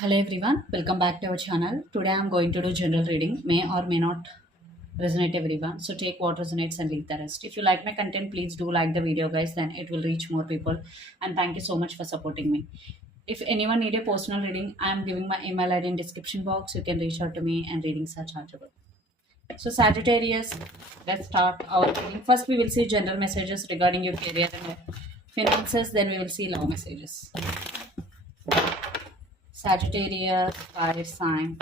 Hello everyone, welcome back to our channel. Today I'm going to do general reading, may or may not resonate everyone. So take what resonates and leave the rest. If you like my content, please do like the video guys, then it will reach more people. And thank you so much for supporting me. If anyone need a personal reading, I am giving my email ID in description box. You can reach out to me and readings are chargeable. So Sagittarius, let's start our reading. First we will see general messages regarding your career and finances, then we will see love messages. Sagittarius, fire sign,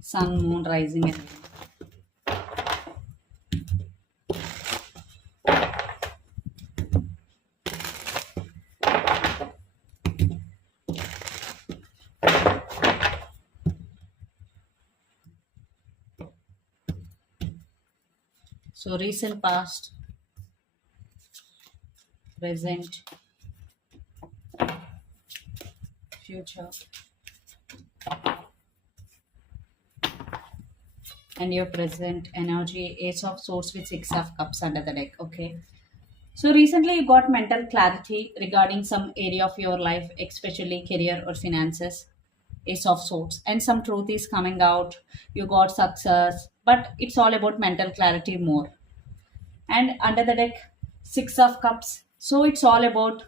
sun, moon, rising, and so recent past, present, future, and your present energy, Ace of Swords with Six of Cups under the deck. Okay. So recently you got mental clarity regarding some area of your life, especially career or finances. Ace of Swords, and some truth is coming out. You got success, but it's all about mental clarity more. And under the deck, Six of Cups. So it's all about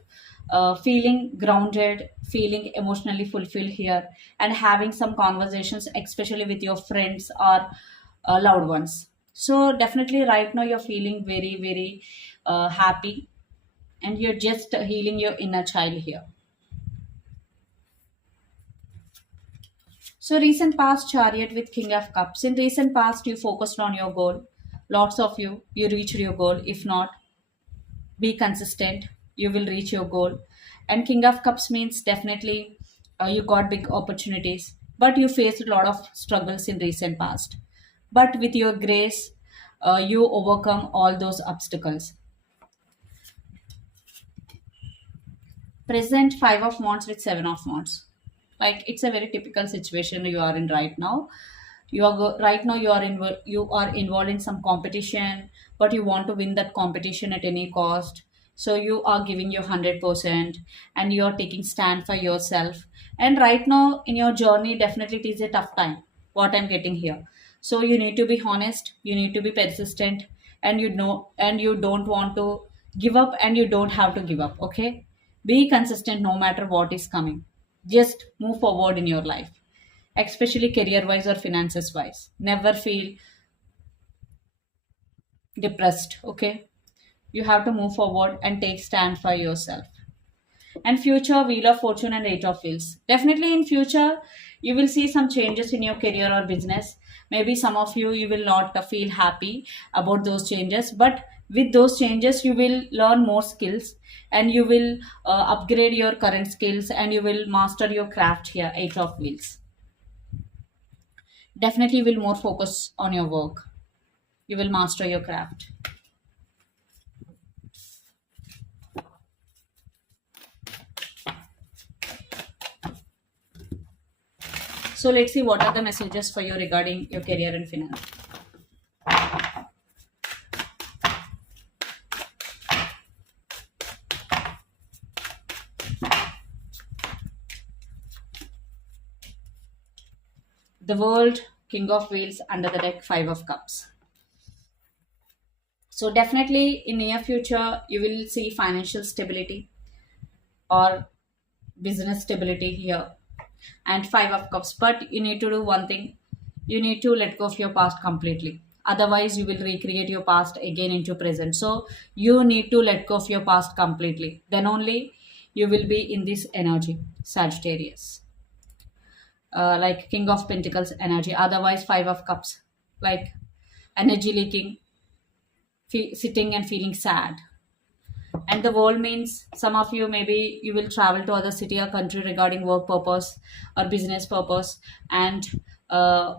feeling grounded, feeling emotionally fulfilled here, and having some conversations, especially with your friends or loved ones. So definitely right now you're feeling very happy, and you're just healing your inner child here. So recent past, Chariot with King of Cups. In recent past, you focused on your goal. Lots of you reached your goal. If not, be consistent. You will reach your goal. And King of Cups means definitely you got big opportunities, but you faced a lot of struggles in recent past. But with your grace, you overcome all those obstacles. Present Five of Wands with Seven of Wands. Like it's a very typical situation you are in right now. Right now you are involved in some competition, but you want to win that competition at any cost. So you are giving your 100%, and you are taking stand for yourself. And right now in your journey, definitely it is a tough time. What I'm getting here. So you need to be honest. You need to be persistent, and and you don't want to give up, and you don't have to give up. Okay, be consistent no matter what is coming. Just move forward in your life, especially career wise or finances wise. Never feel depressed. Okay, you have to move forward and take stand for yourself. And future, Wheel of Fortune and Eight of Wheels. Definitely in future you will see some changes in your career or business. Maybe some of you will not feel happy about those changes, but with those changes you will learn more skills, and you will upgrade your current skills, and you will master your craft here. Eight of Wheels, definitely will more focus on your work. You will master your craft. So let's see what are the messages for you regarding your career and finance. The World, King of Wheels under the deck, Five of Cups. So definitely in near future you will see financial stability or business stability here. And Five of Cups, but you need to do one thing. You need to let go of your past completely, otherwise you will recreate your past again into present. So you need to let go of your past completely, then only you will be in this energy, Sagittarius. Like King of Pentacles energy, otherwise Five of Cups, like energy leaking, sitting and feeling sad. And the world means some of you, maybe you will travel to other city or country regarding work purpose or business purpose. And uh,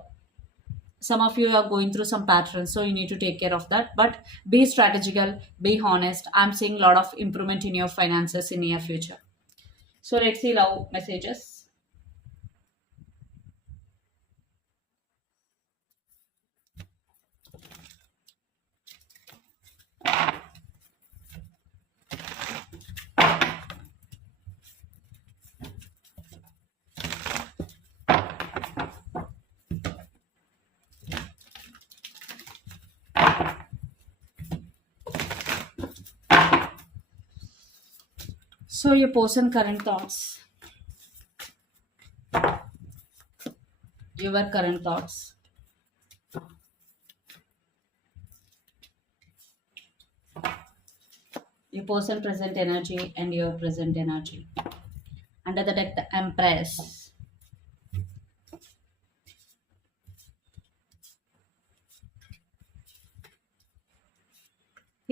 some of you are going through some patterns, so you need to take care of that. But be strategical, be honest. I'm seeing a lot of improvement in your finances in near future. So let's see love messages. So your person current thoughts, your current thoughts. Your person present energy and your present energy. Under the deck, the Empress.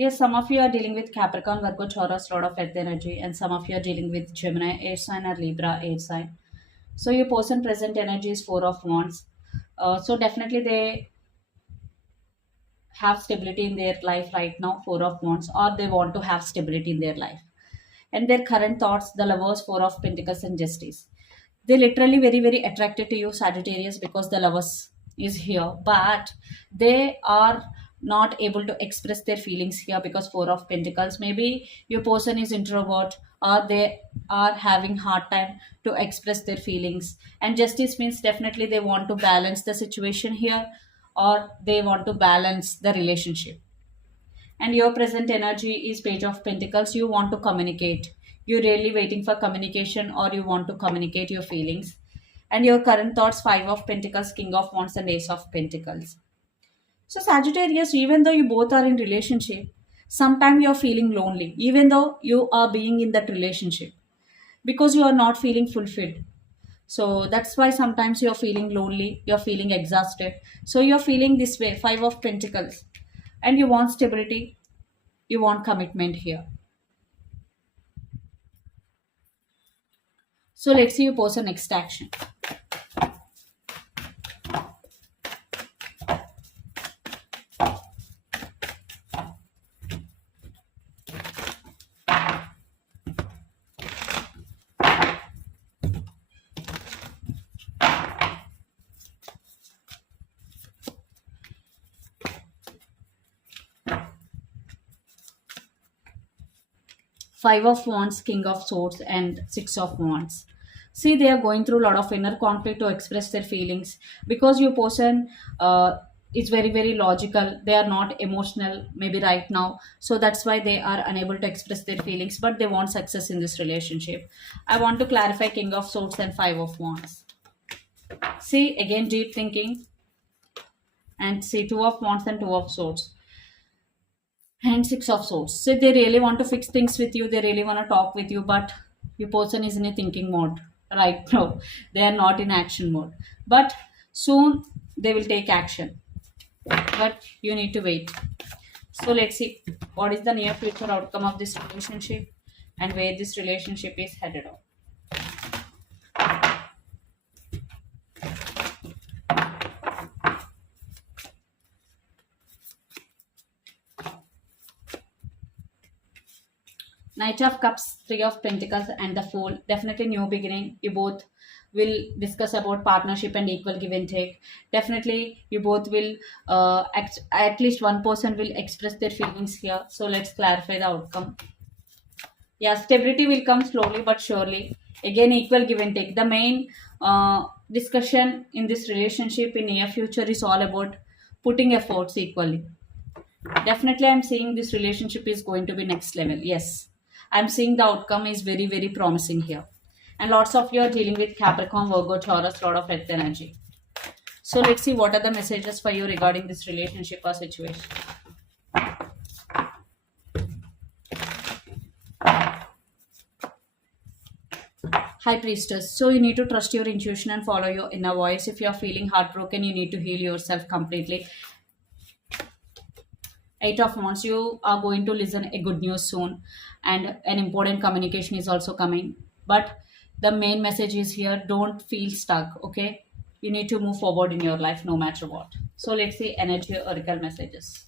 Yes, some of you are dealing with Capricorn, Virgo, Taurus, lot of earth energy, and some of you are dealing with Gemini, air sign, or Libra, air sign. So your person present energy is Four of Wands. So definitely they have stability in their life right now, Four of Wands, or they want to have stability in their life. And their current thoughts, the Lovers, Four of Pentacles, and Justice. They literally very very attracted to you, Sagittarius, because the Lovers is here, but they are not able to express their feelings here because Four of Pentacles. Maybe your person is introvert, or they are having hard time to express their feelings. And Justice means definitely they want to balance the situation here, or they want to balance the relationship. And your present energy is Page of Pentacles. You want to communicate, you're really waiting for communication, or you want to communicate your feelings. And your current thoughts, Five of Pentacles, King of Wands, and Ace of Pentacles. So Sagittarius, even though you both are in relationship, sometimes you're feeling lonely even though you are being in that relationship, because you are not feeling fulfilled. So that's why sometimes you're feeling lonely, you're feeling exhausted. So you're feeling this way, Five of Pentacles. And you want stability, you want commitment here. So let's see you pose a next action. Five of Wands, King of Swords, and Six of Wands. See, they are going through a lot of inner conflict to express their feelings, because your person is very, very logical. They are not emotional, maybe right now. So that's why they are unable to express their feelings, but they want success in this relationship. I want to clarify King of Swords and Five of Wands. See, again, deep thinking. And see, Two of Wands and Two of Swords. And Six of Swords. So they really want to fix things with you, they really want to talk with you, but your person is in a thinking mode right now. They are not in action mode, but soon they will take action, but you need to wait. So let's see what is the near future outcome of this relationship and where this relationship is headed on. Knight of Cups, Three of Pentacles, and the Fool. Definitely new beginning. You both will discuss about partnership and equal give and take. Definitely, you both will, at least one person will express their feelings here. So let's clarify the outcome. Yeah, stability will come slowly but surely. Again, equal give and take. The main discussion in this relationship in near future is all about putting efforts equally. Definitely, I'm seeing this relationship is going to be next level. Yes, I'm seeing the outcome is very, very promising here. And lots of you are dealing with Capricorn, Virgo, Taurus, lot of earth energy. So let's see what are the messages for you regarding this relationship or situation. High Priestess. So you need to trust your intuition and follow your inner voice. If you are feeling heartbroken, you need to heal yourself completely. Eight of Wands, you are going to listen a good news soon, and an important communication is also coming. But the main message is here, don't feel stuck, okay? You need to move forward in your life no matter what. So let's see energy oracle messages.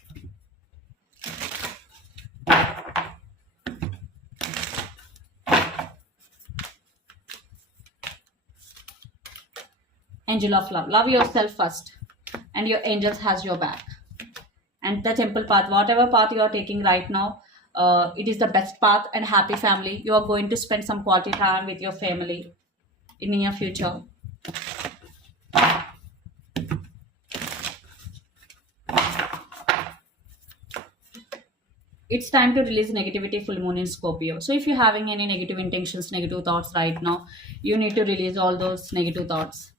Angel of Love. Love yourself first, and your angels has your back. And the temple path, whatever path you are taking right now, it is the best path and happy family. You are going to spend some quality time with your family in near future. it's time to release negativity. Full moon in Scorpio. So if you're having any negative intentions, negative thoughts right now, you need to release all those negative thoughts,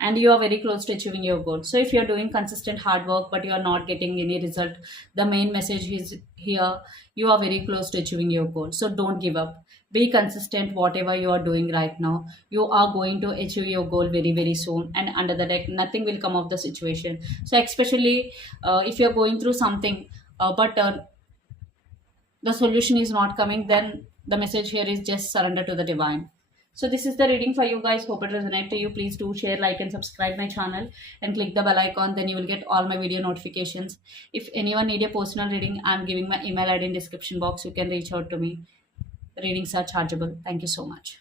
and you are very close to achieving your goal. So if you're doing consistent hard work but you are not getting any result, the main message is here: you are very close to achieving your goal. So don't give up. Be consistent. Whatever you are doing right now, you are going to achieve your goal very very soon, and under the deck nothing will come of the situation. So especially if you're going through something, but the solution is not coming, then the message here is just surrender to the divine. So this is the reading for you guys. Hope it resonates to you. Please do share, like, and subscribe my channel, and click the bell icon. Then you will get all my video notifications. If anyone need a personal reading, I'm giving my email ID in description box. You can reach out to me. Readings are chargeable. Thank you so much.